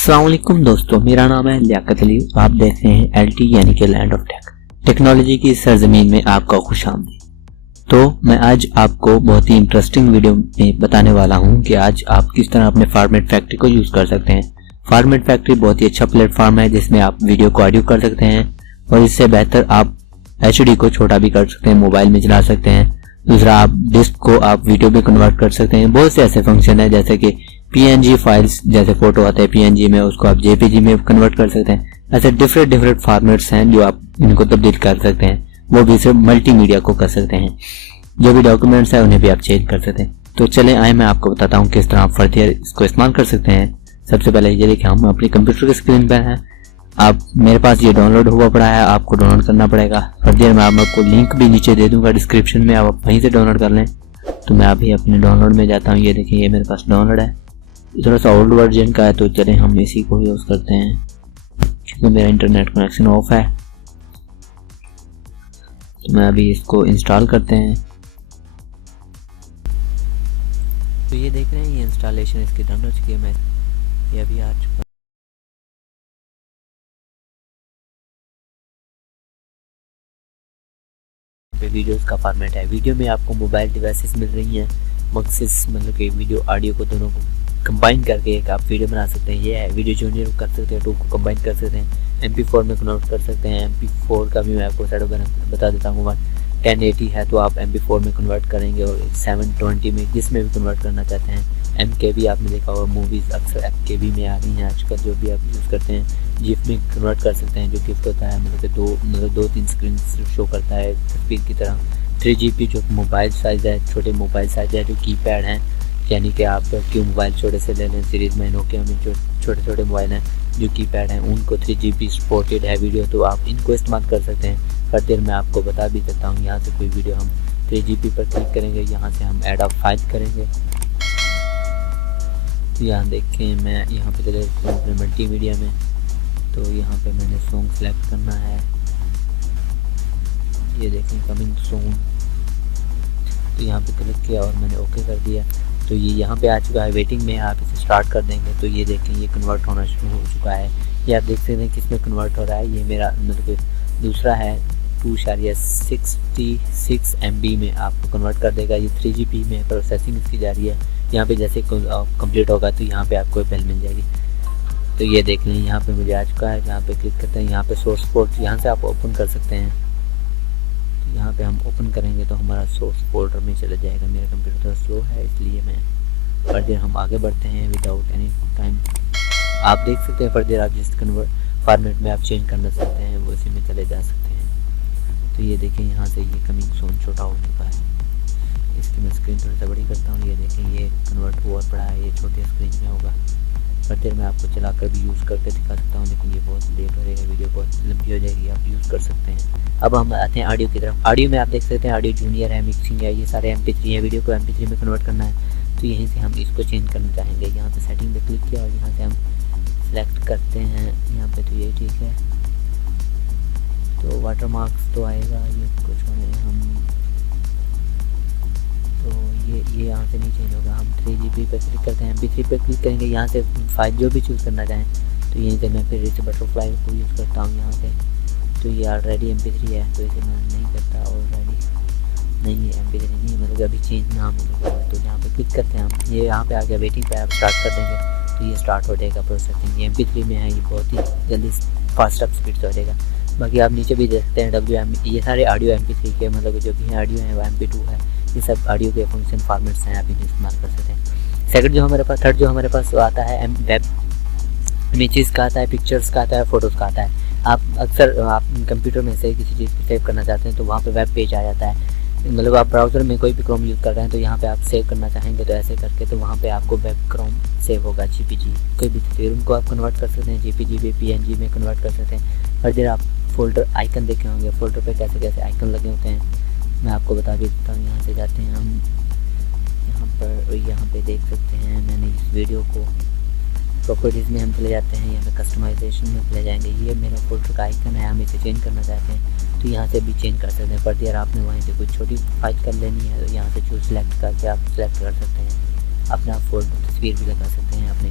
अस्सलाम वालेकुम दोस्तों, मेरा नाम है लियाकत अली। आप देख रहे हैं LT यानी कि लैंड ऑफ टेक, टेक्नोलॉजी की सरजमीन में आपका खुशामदीद। तो मैं आज आपको बहुत ही इंटरेस्टिंग वीडियो में बताने वाला हूं कि आज आप किस तरह अपने फॉर्मेट फैक्ट्री को यूज़ कर सकते हैं। फॉर्मेट फैक्ट्री बहुत ही अच्छा प्लेटफॉर्म है जिसमें आप वीडियो को ऑडियो कर सकते हैं और इससे बेहतर आप HD को छोटा भी कर सकते हैं, मोबाइल में चला सकते हैं। दूसरा, आप डिस्क को आप वीडियो में कन्वर्ट कर सकते हैं। बहुत से ऐसे फंक्शन है जैसे कि PNG फाइल्स, जैसे फोटो आता है PNG में, उसको आप JPG में कन्वर्ट कर सकते हैं। ऐसे डिफरेंट फॉर्मेट्स हैं जो आप इनको तब्दील कर सकते हैं, वो भी सिर्फ मल्टीमीडिया को कर सकते हैं। जो भी डॉक्यूमेंट्स है उन्हें भी आप चेंज कर सकते हैं। तो चलें आए मैं आपको बताता हूँ किस तरह आप फर्दर इसको इस्तेमाल कर सकते हैं। सबसे पहले ये देखिए, हम अपनी कंप्यूटर की स्क्रीन पर हैं। आप मेरे पास ये डाउनलोड हुआ पड़ा है, आपको डाउनलोड करना पड़ेगा। फर्दर मैं आपको लिंक भी नीचे दे दूंगा डिस्क्रिप्शन में, आप वहीं से डाउनलोड कर लें। तो मैं अभी अपने डाउनलोड में जाता हूँ। ये देखिए, ये मेरे पास डाउनलोड है, थोड़ा सा ओल्ड वर्जन का है, तो चलें हम इसी को यूज़ करते हैं क्योंकि मेरा इंटरनेट कनेक्शन ऑफ है। तो मैं अभी इसको इंस्टॉल करते हैं। तो ये देख रहे हैं, ये इंस्टॉलेशन इसकी डन हो चुकी है। मैं ये अभी आ चुका वीडियोस का फॉर्मेट है। वीडियो में आपको मोबाइल डिवाइसेस मिल रही हैं, मकसद मतलब कि वीडियो ऑडियो को दोनों को कंबाइन करके एक आप वीडियो बना सकते हैं। ये है वीडियो जूनियर कर सकते हैं, 2 को कंबाइन कर सकते हैं, MP4 में कन्वर्ट कर सकते हैं। MP4 का भी मैं आपको सेटअप बता देता हूँ। 1080 है तो आप MP4 में कन्वर्ट करेंगे और 720 में जिसमें भी कन्वर्ट करना चाहते हैं। MKV आपने देखा होगा, मूवीज़ अक्सर MKV में आ रही हैं आजकल, जो भी आप यूज़ करते हैं। GIF में कन्वर्ट कर सकते हैं, जो गिफ्ट होता है मतलब 2-3 स्क्रीन शो करता है तस्वीर की तरह। 3GB जो मोबाइल साइज़ है, छोटे मोबाइल साइज़ है, जो कीपैड हैं, यानी कि आप क्यों मोबाइल छोटे से ले लें, सीरीज़ में नोकिया में जो छोटे मोबाइल हैं जो कीपैड हैं उनको 3GB सपोर्टेड है वीडियो, तो आप इनको इस्तेमाल कर सकते हैं। फर्दर मैं आपको बता भी देता हूँ। यहाँ से कोई वीडियो हम 3GB पर क्लिक करेंगे, यहाँ से हम ऐड अ फाइल करेंगे। यहाँ देखें, मैं यहाँ पे चले जाता हूँ अपने मल्टीमीडिया में। तो यहाँ पे मैंने सॉन्ग सेलेक्ट करना है, ये देखें कमिंग सॉन्ग। तो यहाँ पे क्लिक किया और मैंने ओके कर दिया। तो ये यहाँ पे आ चुका है वेटिंग में, आप इसे स्टार्ट कर देंगे तो ये देखें ये कन्वर्ट होना शुरू हो चुका है। ये आप देख सकते हैं किस में कन्वर्ट हो रहा है। ये मेरा मतलब दूसरा है 2.66 MB में आपको कन्वर्ट कर देगा। ये 3GB में प्रोसेसिंग इसकी जा रही है। यहाँ पे जैसे कंप्लीट होगा तो यहाँ पे आपको बेल मिल जाएगी। तो ये देख लें, यहाँ पे मुझे आ चुका है। यहाँ पे क्लिक करते हैं, यहाँ पे सोर्स फोल्डर यहाँ से आप ओपन कर सकते हैं। तो यहाँ पे हम ओपन करेंगे तो हमारा सोर्स फोल्डर में चला जाएगा। मेरा कंप्यूटर थोड़ा स्लो है इसलिए मैं फर्दर हम आगे बढ़ते हैं विदाउट एनी टाइम। आप देख सकते हैं फर्दर आप जिस फॉर्मेट में आप चेंज करना चाहते हैं वो इसी में चले जा सकते हैं। तो ये देखें, यहाँ से ये कमिंग सोन छोटा हो चुका है। इसकी मैं स्क्रीन थोड़ा सा बड़ी करता हूँ। ये देखें, ये कन्वर्ट हुआ पड़ा है, ये छोटी स्क्रीन में होगा। फर्दर मैं आपको चला कर भी यूज़ करके दिखा सकता हूँ, लेकिन ये बहुत लेट हो जाएगा, वीडियो बहुत लंबी हो जाएगी, आप यूज़ कर सकते हैं। अब हम आते हैं ऑडियो की तरफ। ऑडियो में आप देख सकते हैं ऑडियो जूनियर है, मिक्सिंग है, ये सारे MP3 है। वीडियो को MP3 में कन्वर्ट करना है तो यहीं से हम इसको चेंज करना चाहेंगे। यहाँ पे सेटिंग पे क्लिक किया और यहाँ से हम सेलेक्ट करते हैं यहाँ पे, तो ये ठीक है। तो वाटर मार्क्स तो आएगा, ये कुछ होने हम तो ये यहाँ से नहीं चेंज होगा। हम 3GB पे क्लिक करते हैं, MP3 पे क्लिक करेंगे। यहाँ से फाइल जो भी चूज़ करना चाहें तो यहीं से मैं फिर इसे बटरफ्लाई को यूज़ करता हूँ यहाँ से। तो ये ऑलरेडी MP3 है तो इसे मैं नहीं करता, ऑलरेडी नहीं है MP3 नहीं, मतलब अभी चेंज ना मिलेगा। तो यहाँ पे क्लिक करते हैं हम, ये यहाँ पे आ गया वेटिंग पे, आप स्टार्ट कर देंगे तो ये स्टार्ट हो जाएगा प्रोसेसिंग। ये MP3 में है, ये बहुत ही जल्दी फास्ट अप स्पीड से हो जाएगा। बाकी आप नीचे भी देख सकते हैं WM, ये सारे ऑडियो MP3 के मतलब जो भी ऑडियो है वो MP2 है। ये सब ऑडियो के फंक्शन फॉर्मेट्स हैं, आप इन्हें इस्तेमाल कर सकते हैं। थर्ड जो हमारे पास आता है वेब इमेजेस का आता है, पिक्चर्स का आता है, फ़ोटोज़ का आता है। आप अक्सर आप कंप्यूटर में से किसी चीज़ को सेव करना चाहते हैं तो वहाँ पे वेब पेज आ जाता है। मतलब आप ब्राउज़र में कोई भी क्रोम यूज़ कर रहे हैं तो यहाँ पे आप सेव करना चाहेंगे तो ऐसे करके तो वहाँ पे आपको वेब क्रोम सेव होगा। JPG कोई भी तस्वीर उनको आप कन्वर्ट कर सकते हैं, JPG में PNG में कन्वर्ट कर सकते हैं। और फिर आप फोल्डर आइकन देखे होंगे, फोल्डर पे कैसे कैसे आइकन लगे होते हैं मैं आपको बता भी देता हूँ। यहाँ से जाते हैं हम, यहाँ पे देख सकते हैं मैंने इस वीडियो को प्रॉपर्टीज़ में हम चले जाते हैं, यहाँ पे कस्टमाइजेशन में चले जाएंगे। ये मेरा फोल्डर का आइकन है, हम इसे चेंज करना चाहते हैं तो यहाँ से भी चेंज कर सकते हैं। फर्दर आपने वहीं से कुछ छोटी फाइल कर लेनी है तो यहाँ से चूज सेलेक्ट करके आप सेलेक्ट कर सकते हैं। अपना फोल्डर तस्वीर भी लगा सकते हैं अपने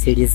CDs